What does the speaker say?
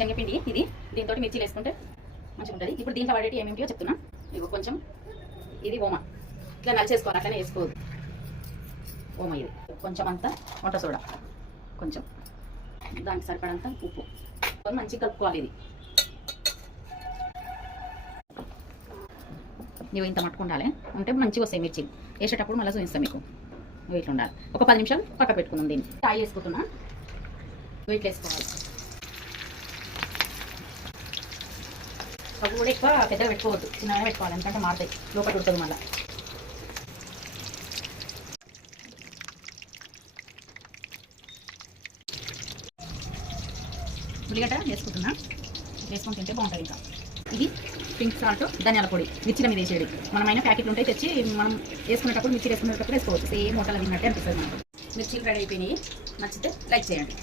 శనగపిండి ఇది, దీంతో మిర్చీలు వేసుకుంటే మంచిగా ఉంటుంది. ఇప్పుడు దీంట్లో వాడేటి ఏమేమిటో చెప్తున్నా. ఇగో కొంచెం ఇది ఓమా, ఇట్లా నలిచేసుకోవాలి, అట్లనే వేసుకోవద్దు. ఓమా ఇది కొంచెం అంతా వంట సోడా, కొంచెం దానికి సరిపడంత ఉప్పు, మంచిగా కలుపుకోవాలి. ఇది ఇవి ఇంత మట్టుకుండాలి, ఉంటే మంచిగా వస్తాయి మిర్చి. వేసేటప్పుడు మళ్ళీ చూపిస్తాను మీకు. ఇట్లా ఉండాలి. ఒక 10 నిమిషాలు పక్క పెట్టుకుందాం. దీన్ని ఆయిల్ వేసుకుంటున్నా. ఇట్లా వేసుకోవాలి. అవి కూడా ఎక్కువ పెద్దగా పెట్టుకోవద్దు, చిన్నగా పెట్టుకోవాలి, ఎందుకంటే మారుతాయి, లోపల ఉడుతుంది. మళ్ళీ ఉల్లిగడ్డ వేసుకుంటున్నా. వేసుకొని తింటే బాగుంటుంది. ఇంకా ఇది పింక్ సాల్ట్, ధనియాల పొడి, మిర్చిల మీద వేసేది. మనమైనా ప్యాకెట్లు ఉంటాయి, తెచ్చి మనం వేసుకునేటప్పుడు మిర్చి వేసుకునేటప్పుడు వేసుకోవచ్చు. సేమ్ హోటల్ తిన్నట్టే అనిపిస్తుంది మనకు. మిర్చీలు రెడీ అయిపోయినాయి. నచ్చితే లైక్ చేయండి.